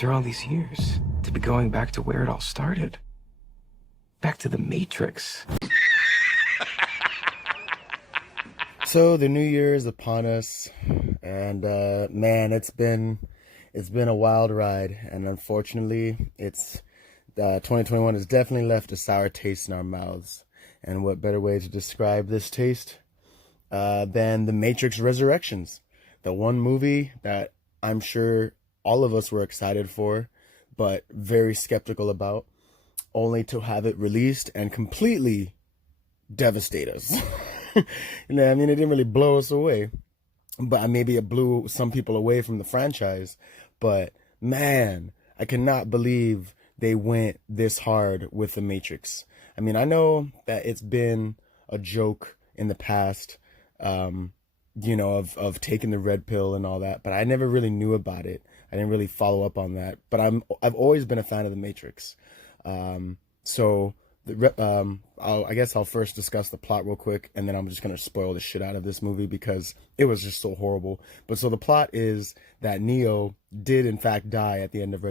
after all these years, to be going back to where it all started. Back to the Matrix. So the new year is upon us, and man, it's been a wild ride, and unfortunately, it's 2021 has definitely left a sour taste in our mouths. And what better way to describe this taste than The Matrix Resurrections, the one movie that I'm sure all of us were excited for, but very skeptical about, only to have it released and completely devastate us. I mean, it didn't really blow us away, but maybe it blew some people away from the franchise. But man, I cannot believe they went this hard with The Matrix. I mean, I know that it's been a joke in the past, of taking the red pill and all that, but I never really knew about it. I didn't really follow up on that, but I've always been a fan of The Matrix. So I guess I'll first discuss the plot real quick, and then I'm just gonna spoil the shit out of this movie because it was just so horrible. But so the plot is that Neo did in fact die at the end of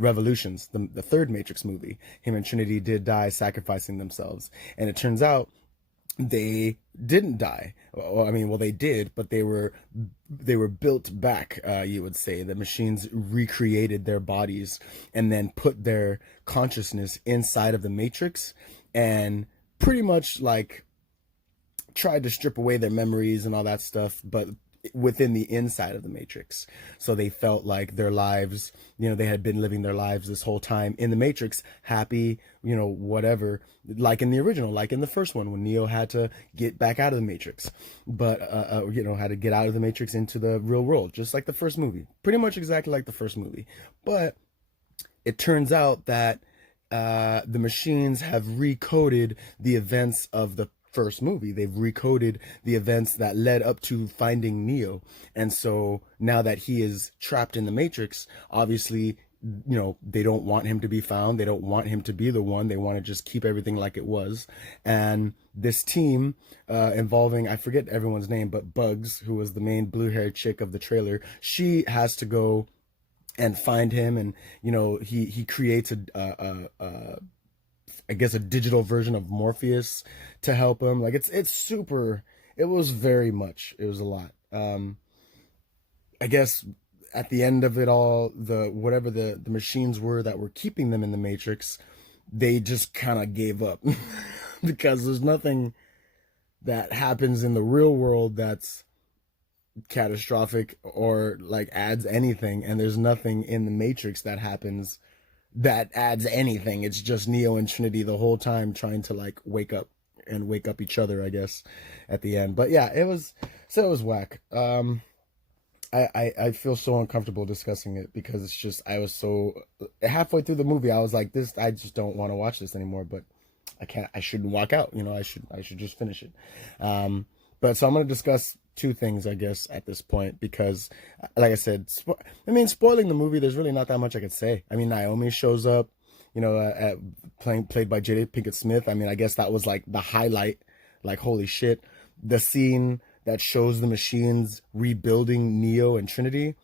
Revolutions, the third Matrix movie. Him and Trinity did die, sacrificing themselves, and it turns out they didn't die. Well, they did, but they were built back. You would say the machines recreated their bodies and then put their consciousness inside of the Matrix, and pretty much like tried to strip away their memories and all that stuff, but within the inside of the Matrix. So they felt like their lives, they had been living their lives this whole time in the Matrix, happy, whatever, like in the original, like in the first one when Neo had to get back out of the Matrix, but, had to get out of the Matrix into the real world, just like the first movie, pretty much exactly like the first movie. But it turns out that the machines have recoded the events of the first movie. They've recoded the events that led up to finding Neo. And so now that he is trapped in the Matrix, obviously, they don't want him to be found. They don't want him to be the one. They want to just keep everything like it was. And this team, involving, I forget everyone's name, but Bugs, who was the main blue-haired chick of the trailer, she has to go and find him. And, he creates I guess a digital version of Morpheus to help him. Like it's super. It was a lot. I guess at the end of it all, whatever the machines were that were keeping them in the Matrix, they just kind of gave up because there's nothing that happens in the real world that's catastrophic or like adds anything, and there's nothing in the Matrix that happens that adds anything. It's just Neo and Trinity the whole time trying to like wake up each other, I guess, at the end. But yeah, it was whack. I feel so uncomfortable discussing it because it's just, I was so halfway through the movie I was like, I just don't want to watch this anymore, but I shouldn't walk out, I should just finish it. But so I'm going to discuss two things, I guess, at this point, because, like I said, spoiling the movie, there's really not that much I could say. I mean, Naomi shows up, played by Jada Pinkett Smith. I mean, I guess that was like the highlight. Like, holy shit. The scene that shows the machines rebuilding Neo and Trinity,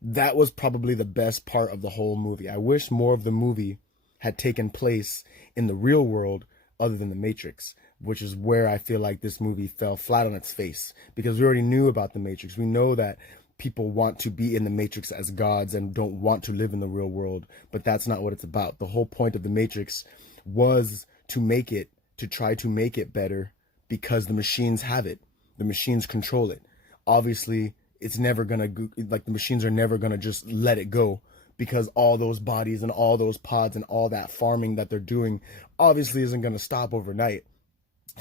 that was probably the best part of the whole movie. I wish more of the movie had taken place in the real world other than the Matrix, which is where I feel like this movie fell flat on its face, because we already knew about the Matrix. We know that people want to be in the Matrix as gods and don't want to live in the real world, but that's not what it's about. The whole point of the Matrix was to try to make it better, because the machines have it. The machines control it. Obviously, it's never gonna, like, the machines are never gonna just let it go, because all those bodies and all those pods and all that farming that they're doing obviously isn't gonna stop overnight.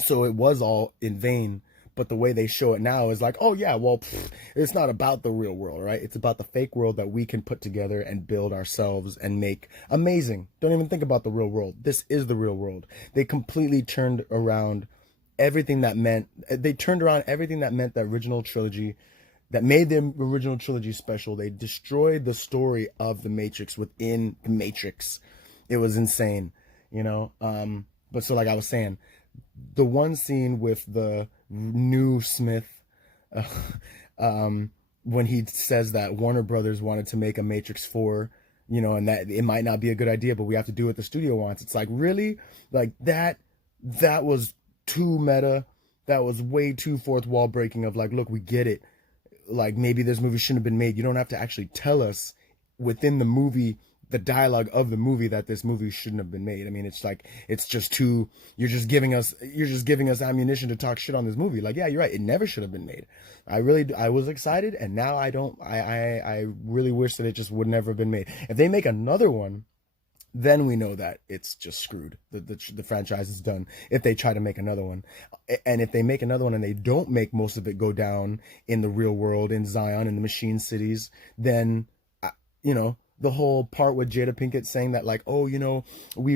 So it was all in vain. But the way they show it now is like, oh yeah, well, it's not about the real world, right? It's about the fake world that we can put together and build ourselves and make amazing. Don't even think about the real world. This is the real world. They completely turned around everything that meant the original trilogy, that made the original trilogy special. They destroyed the story of the Matrix within the Matrix. It was insane, But so, like I was saying, the one scene with the new Smith, when he says that Warner Brothers wanted to make a Matrix 4, you know, and that it might not be a good idea, but we have to do what the studio wants. It's like, really? Like that was too meta. That was way too fourth wall breaking of like, look, we get it. Like maybe this movie shouldn't have been made. You don't have to actually tell us within the movie, the dialogue of the movie, that this movie shouldn't have been made. I mean, it's like, it's just too, you're just giving us ammunition to talk shit on this movie. Like, yeah, you're right. It never should have been made. I was excited, and now I really wish that it just would never have been made. If they make another one, then we know that it's just screwed. The franchise is done if they try to make another one. And if they make another one and they don't make most of it go down in the real world, in Zion, in the machine cities, then, you know, the whole part with Jada Pinkett saying that, like, oh, you know, we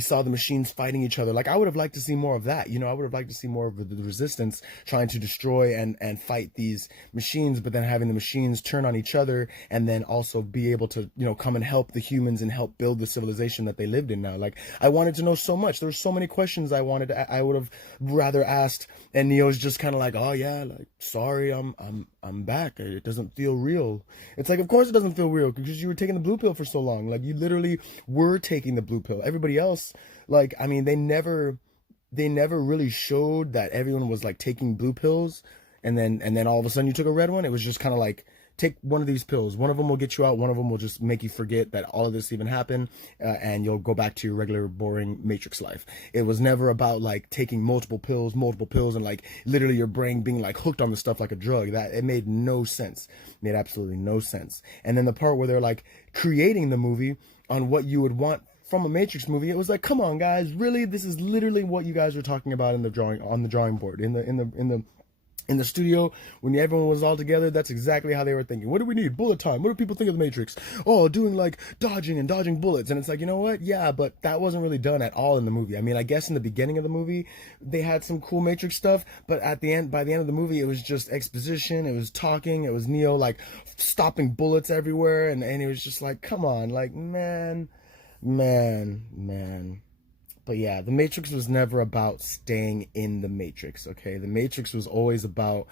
saw the machines fighting each other. Like, I would have liked to see more of that. You know, I would have liked to see more of the resistance trying to destroy and fight these machines, but then having the machines turn on each other and then also be able to, you know, come and help the humans and help build the civilization that they lived in now. Like, I wanted to know so much. There were so many questions I would have rather asked. And Neo's just kind of like, oh yeah, like, sorry, I'm back. It doesn't feel real. It's like, of course it doesn't feel real, because you were taking the blue pill for so long. Like, you literally were taking the blue pill. Everybody else, like, I mean, they never really showed that everyone was like taking blue pills, and then all of a sudden you took a red one. It was just kind of like, take one of these pills. One of them will get you out. One of them will just make you forget that all of this even happened, and you'll go back to your regular, boring Matrix life. It was never about like taking multiple pills, and like literally your brain being like hooked on the stuff like a drug. That it made no sense. It made absolutely no sense. And then the part where they're like creating the movie on what you would want from a Matrix movie, it was like, come on, guys, really? This is literally what you guys were talking about on the drawing board, in the studio, when everyone was all together. That's exactly how they were thinking. What do we need? Bullet time. What do people think of the Matrix? Oh, doing like dodging bullets. And it's like, you know what? Yeah, but that wasn't really done at all in the movie. I mean, I guess in the beginning of the movie, they had some cool Matrix stuff, but by the end of the movie, it was just exposition. It was talking. It was Neo like stopping bullets everywhere. And it was just like, come on, like, man. But yeah, the Matrix was never about staying in the Matrix, okay? The Matrix was always about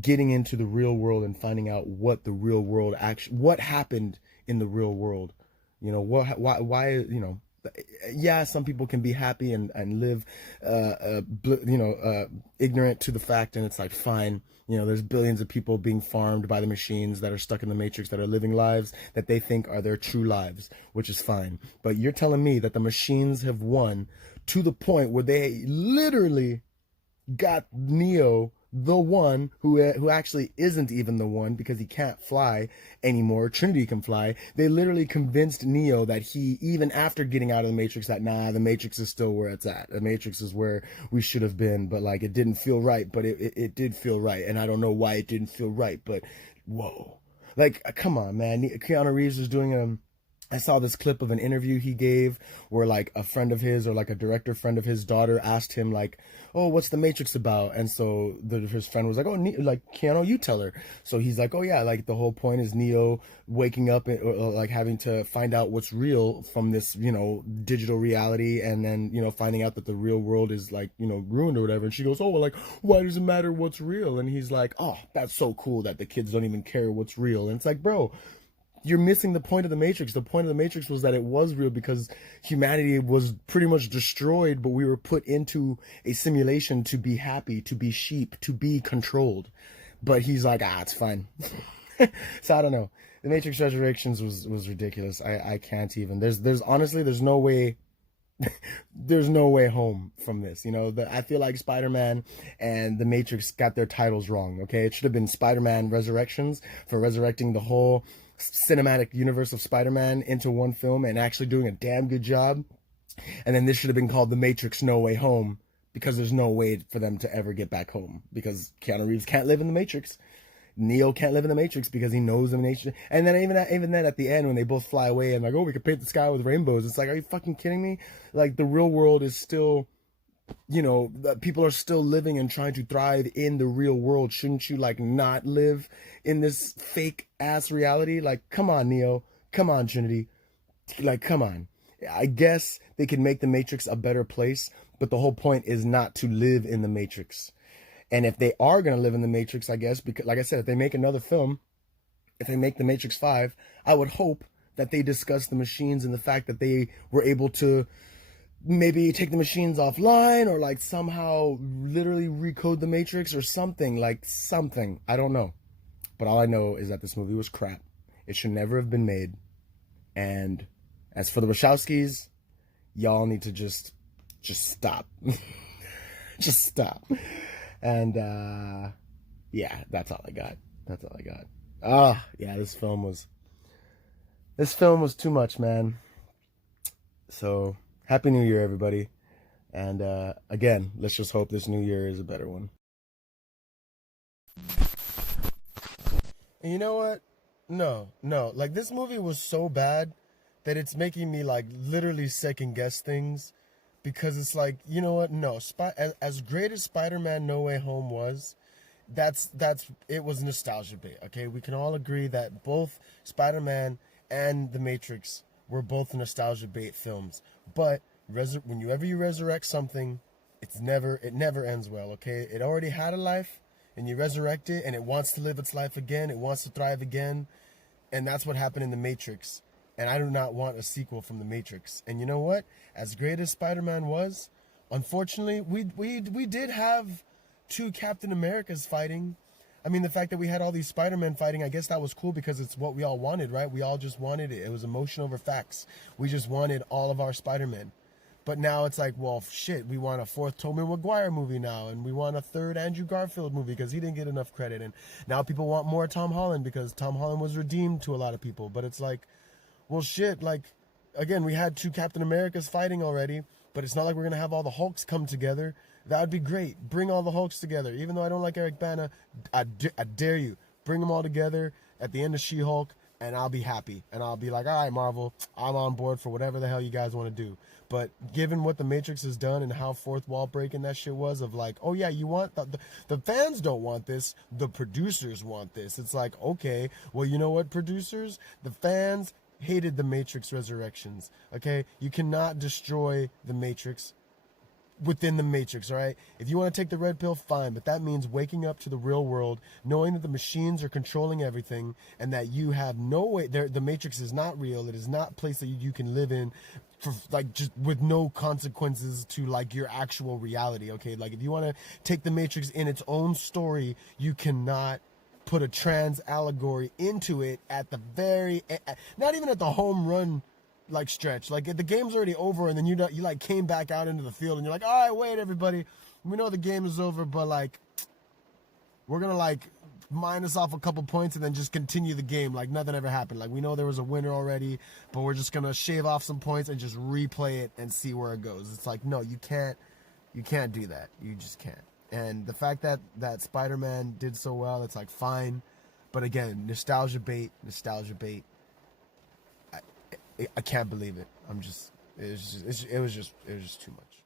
getting into the real world and finding out what the real world what happened in the real world. You know, why, you know, yeah, some people can be happy and live, ignorant to the fact, and it's like, fine. You know, there's billions of people being farmed by the machines that are stuck in the Matrix, that are living lives that they think are their true lives, which is fine. But you're telling me that the machines have won to the point where they literally got Neo, the one who actually isn't even the one, because he can't fly anymore. Trinity can fly. They literally convinced Neo that he, even after getting out of the Matrix, that nah, the Matrix is still where it's at. The Matrix is where we should have been, but like, it didn't feel right, but it did feel right. And I don't know why it didn't feel right, but whoa. Like, come on, man. Keanu Reeves was doing I saw this clip of an interview he gave where like a friend of his, or like a director friend of his daughter, asked him like, oh, what's the Matrix about? And so his friend was like, oh, like, Keanu, you tell her. So he's like, oh yeah, like the whole point is Neo waking up or like having to find out what's real from this, you know, digital reality, and then, you know, finding out that the real world is like, you know, ruined or whatever. And she goes, oh, well, like, why does it matter what's real? And he's like, oh, that's so cool that the kids don't even care what's real. And it's like, bro, you're missing the point of the Matrix. The point of the Matrix was that it was real because humanity was pretty much destroyed, but we were put into a simulation to be happy, to be sheep, to be controlled. But he's like, it's fine. So I don't know. The Matrix Resurrections was ridiculous. I can't even. There's honestly, there's no way. There's no way home from this. You know, I feel like Spider-Man and the Matrix got their titles wrong. Okay, it should have been Spider-Man Resurrections, for resurrecting the whole cinematic universe of Spider-Man into one film and actually doing a damn good job. And then this should have been called The Matrix No Way Home, because there's no way for them to ever get back home, because Keanu Reeves can't live in the Matrix. Neo can't live in the Matrix because he knows the Matrix. And then even then at the end, when they both fly away and like, oh, we could paint the sky with rainbows, it's like, are you fucking kidding me? Like, the real world is still, you know, people are still living and trying to thrive in the real world. Shouldn't you like not live in this fake ass reality? Like, come on, Neo. Come on, Trinity. Like, come on. I guess they could make the Matrix a better place, but the whole point is not to live in the Matrix. And if they are going to live in the Matrix, I guess, because like I said, if they make another film, if they make the Matrix 5, I would hope that they discuss the machines and the fact that they were able to maybe take the machines offline, or like somehow literally recode the Matrix or something, like something. I don't know. But all I know is that this movie was crap. It should never have been made. And as for the Wachowskis, y'all need to just stop. Just stop. And yeah, that's all I got. That's all I got. Yeah, this film was too much, man. So, Happy New Year, everybody. And again, let's just hope this new year is a better one. And you know what? No. Like, this movie was so bad that it's making me, like, literally second guess things. Because it's like, you know what? No. As great as Spider-Man No Way Home was, it was nostalgia bait, okay? We can all agree that both Spider-Man and The Matrix were both nostalgia bait films. But whenever you resurrect something, it never ends well, okay? It already had a life, and you resurrect it, and it wants to live its life again. It wants to thrive again. And that's what happened in The Matrix. And I do not want a sequel from The Matrix. And you know what? As great as Spider-Man was, unfortunately, we did have two Captain Americas fighting. I mean, the fact that we had all these Spider-Men fighting, I guess that was cool because it's what we all wanted, right? We all just wanted it. It was emotion over facts. We just wanted all of our Spider-Men. But now it's like, well, shit, we want a fourth Tobey Maguire movie now, and we want a third Andrew Garfield movie because he didn't get enough credit. And now people want more Tom Holland because Tom Holland was redeemed to a lot of people. But it's like, well, shit, like, again, we had two Captain Americas fighting already, but it's not like we're going to have all the Hulks come together. That would be great. Bring all the Hulks together. Even though I don't like Eric Bana, I dare you. Bring them all together at the end of She-Hulk, and I'll be happy. And I'll be like, all right, Marvel, I'm on board for whatever the hell you guys want to do. But given what The Matrix has done and how fourth wall breaking that shit was, of like, oh yeah, you want the fans don't want this, the producers want this. It's like, okay, well, you know what, producers? The fans hated The Matrix Resurrections, okay? You cannot destroy The Matrix within The Matrix, all right? If you want to take the red pill, fine, but that means waking up to the real world, knowing that the machines are controlling everything, and that you have no way, the Matrix is not real, it is not a place that you can live in, for, like, just with no consequences to, like, your actual reality, okay? Like, if you want to take The Matrix in its own story, you cannot put a trans allegory into it at the very, not even at the home run, like, stretch. Like, the game's already over, and then you like came back out into the field, and you're like, all right, wait, everybody, we know the game is over, but like, we're gonna like minus off a couple points and then just continue the game like nothing ever happened. Like, we know there was a winner already, but we're just gonna shave off some points and just replay it and see where it goes. It's like, no, you can't do that. You just can't. And the fact that Spider-Man did so well, it's like, fine, but again, nostalgia bait. I can't believe it. It was just too much.